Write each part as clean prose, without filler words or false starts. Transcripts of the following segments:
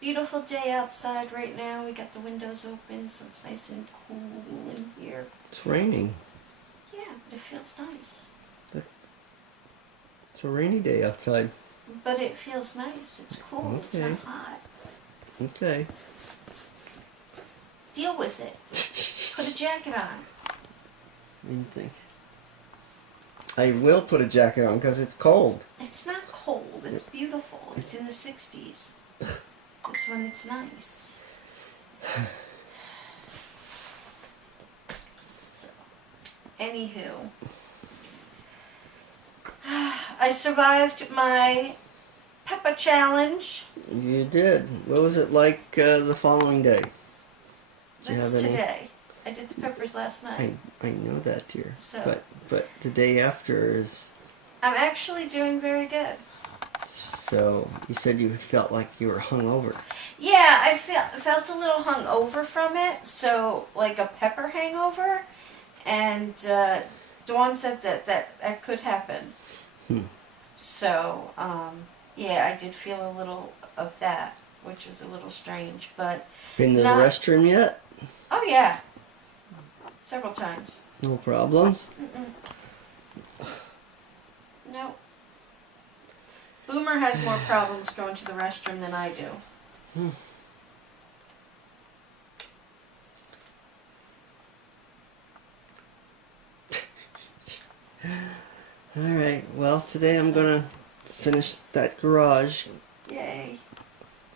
Beautiful day outside right now. We got the windows open, so it's nice and cool in here. It's raining. Yeah, but it feels nice. It's a rainy day outside. But it feels nice. It's cool. Okay. It's not hot. Okay. Deal with it. Put a jacket on. What do you think? I will put a jacket on because it's cold. It's not cold. It's beautiful. It's in the 60s. It's when it's nice. So, anywho, I survived my pepper challenge. You did. What was it like the following day? That's today. I did the peppers last night. I know that, dear. So, but the day after is... I'm actually doing very good. So, you said you felt like you were hungover. Yeah, I felt a little hungover from it, so like a pepper hangover, and Dawn said that could happen. So, yeah, I did feel a little of that, which was a little strange, but... Been to the restroom yet? Oh, yeah. Several times. No problems? No. Boomer has more problems going to the restroom than I do. Alright, well, today I'm gonna finish that garage. Yay.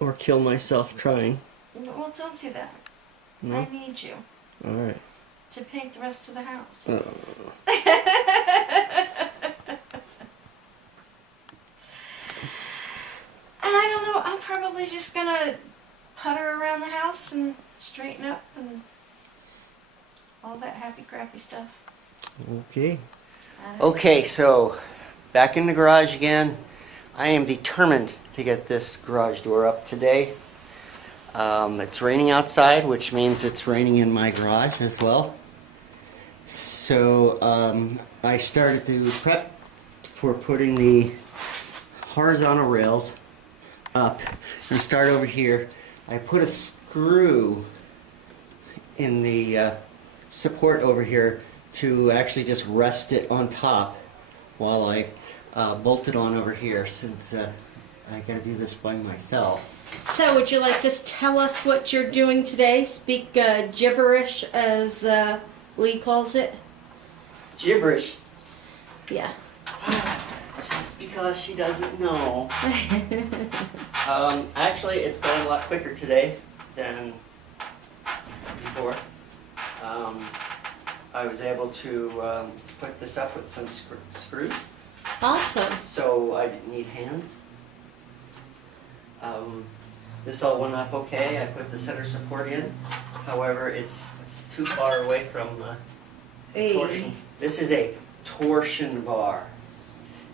Or kill myself trying. Well, don't do that. No? I need you. Alright. To paint the rest of the house. And I don't know, I'm probably just gonna putter around the house and straighten up and all that happy crappy stuff. Okay. Okay, so back in the garage again. I am determined to get this garage door up today. It's raining outside, which means it's raining in my garage as well. So I started to prep for putting the horizontal rails up. And start over here. I put a screw in the support over here to actually just rest it on top while I bolt it on over here, since I gotta do this by myself. So would you like to tell us what you're doing today? Speak gibberish, as Lee calls it. Gibberish? Yeah. Just because she doesn't know. Actually, it's going a lot quicker today than before. I was able to put this up with some screws. Awesome. So I didn't need hands. This all went up okay. I put the center support in. However, it's too far away from torsion. This is a torsion bar.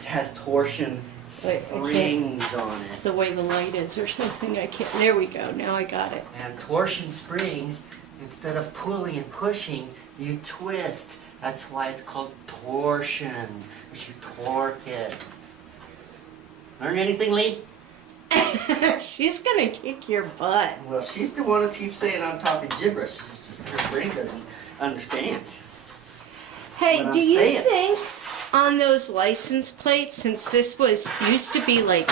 It has torsion springs on it. The way the light is or something, I can't. There we go. Now I got it. And torsion springs, instead of pulling and pushing, you twist. That's why it's called torsion. Because you torque it. Learn anything, Lee? She's gonna kick your butt. Well, she's the one who keeps saying I'm talking gibberish. It's just her brain doesn't understand. Hey, do you think on those license plates, since this used to be like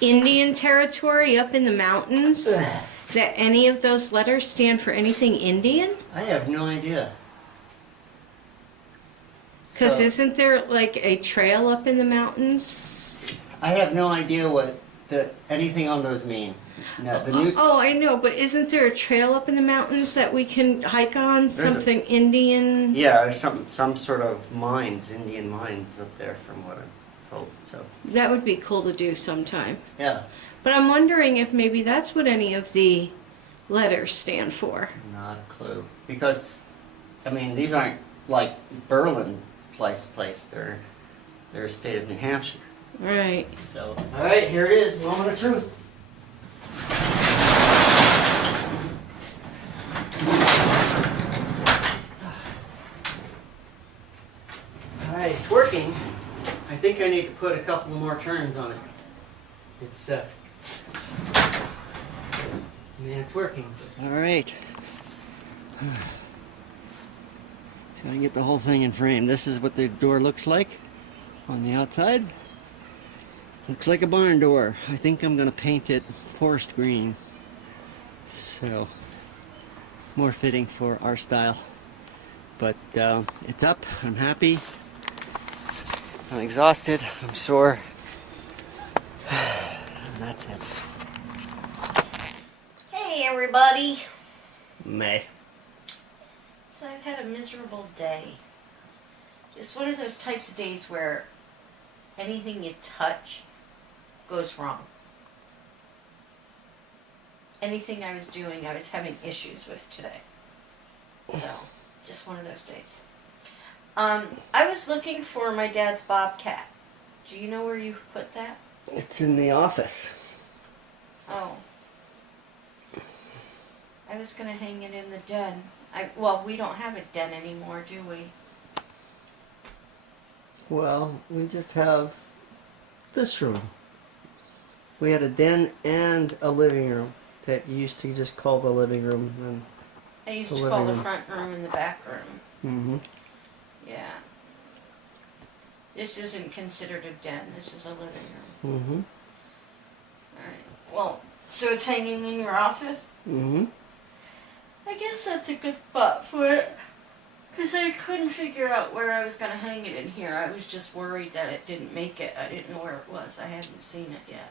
Indian territory up in the mountains, that any of those letters stand for anything Indian? I have no idea. Because isn't there like a trail up in the mountains? I have no idea what anything on those mean. No, the new. Oh, I know, but isn't there a trail up in the mountains that we can hike on? There's Something Indian? Yeah, there's some sort of mines, Indian mines up there, from what I'm told. So. That would be cool to do sometime. Yeah. But I'm wondering if maybe that's what any of the letters stand for. Not a clue. Because, I mean, these aren't like Berlin place. They're a state of New Hampshire. Right. So, all right, here it is, moment of truth. All right, it's working. I think I need to put a couple of more turns on it. It's it's working. All right. So I can get the whole thing in frame. This is what the door looks like on the outside. Looks like a barn door. I think I'm going to paint it forest green. So, more fitting for our style. But it's up. I'm happy. I'm exhausted. I'm sore. And that's it. Hey, everybody. May. So I've had a miserable day. Just one of those types of days where anything you touch goes wrong. Anything I was doing, I was having issues with today. So, just one of those days. I was looking for my dad's bobcat. Do you know where you put that? It's in the office. Oh. I was going to hang it in the den. Well, we don't have a den anymore, do we? Well, we just have this room. We had a den and a living room that you used to just call the living room. And I used the to call living the room. front room and the back room. Mm-hmm. Yeah. This isn't considered a den. This is a living room. Mm-hmm. Alright. Well, so it's hanging in your office? Mm-hmm. I guess that's a good spot for it. Because I couldn't figure out where I was going to hang it in here. I was just worried that it didn't make it. I didn't know where it was. I hadn't seen it yet.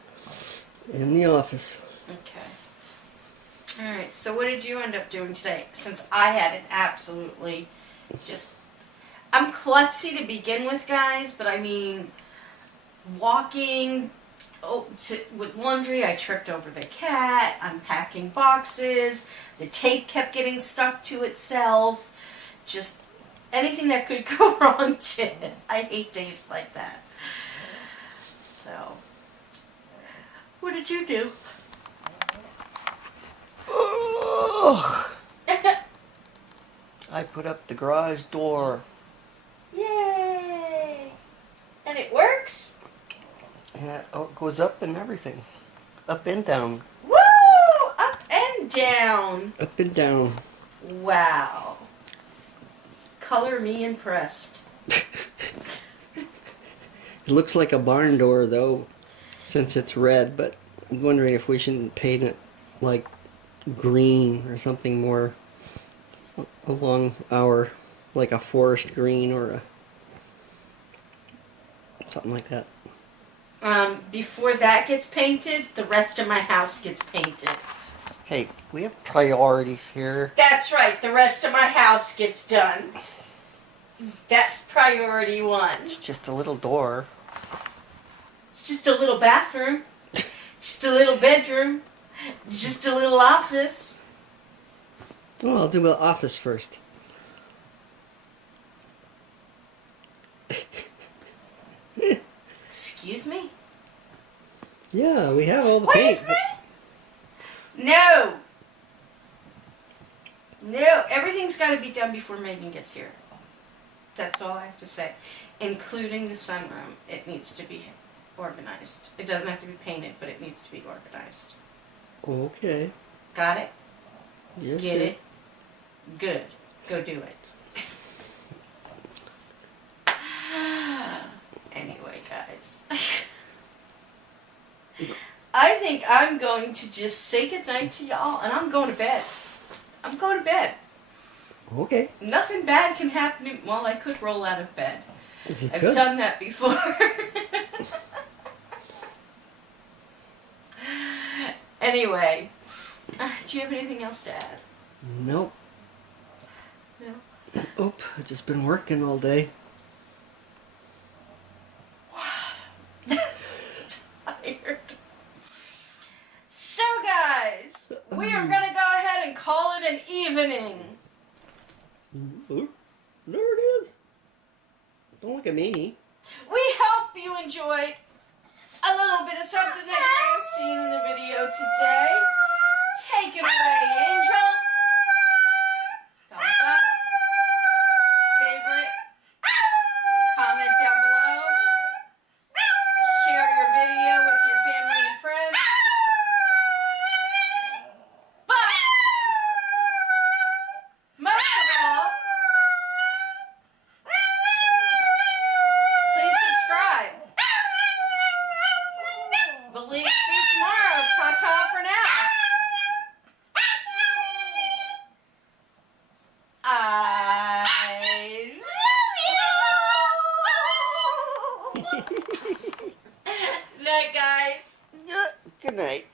In the office. Okay. Alright, so what did you end up doing today? Since I had an absolutely just... I'm klutzy to begin with, guys, but I mean, walking with laundry, I tripped over the cat, unpacking boxes, the tape kept getting stuck to itself, just anything that could go wrong did. I hate days like that. So, what did you do? I put up the garage door. Yay! And it works? Yeah, it goes up and everything. Up and down. Woo! Up and down. Up and down. Wow. Color me impressed. It looks like a barn door though, since it's red, but I'm wondering if we shouldn't paint it like green or something more along our, like a forest green or something like that. Before that gets painted, the rest of my house gets painted. Hey, we have priorities here. That's right, the rest of my house gets done. That's priority one. It's just a little door. It's just a little bathroom. Just a little bedroom. Just a little office. Oh, I'll do the office first. Excuse me? Yeah, we have all the paint. Excuse me? No! No, everything's got to be done before Megan gets here. That's all I have to say. Including the sunroom. It needs to be organized. It doesn't have to be painted, but it needs to be organized. Okay. Got it? Yes, Get ma'am. it? Good. Go do it. Anyway, guys. I think I'm going to just say goodnight to y'all, and I'm going to bed. I'm going to bed. Okay. Nothing bad can happen. Well, I could roll out of bed. If you I've could. done that before. Anyway, do you have anything else to add? Nope. No. Oop, I've just been working all day. Tired. So guys, we are gonna go ahead and call it an evening. Oop, there it is. Don't look at me. We hope you enjoyed a little bit of something that you may have seen in the video today. Take it away, Angel. Thumbs up. Favorite. Comment down below. Share your video with your family and friends. But most of all, please subscribe. We'll see you tomorrow. Ta-ta for now. I love you. Night, guys. Good night.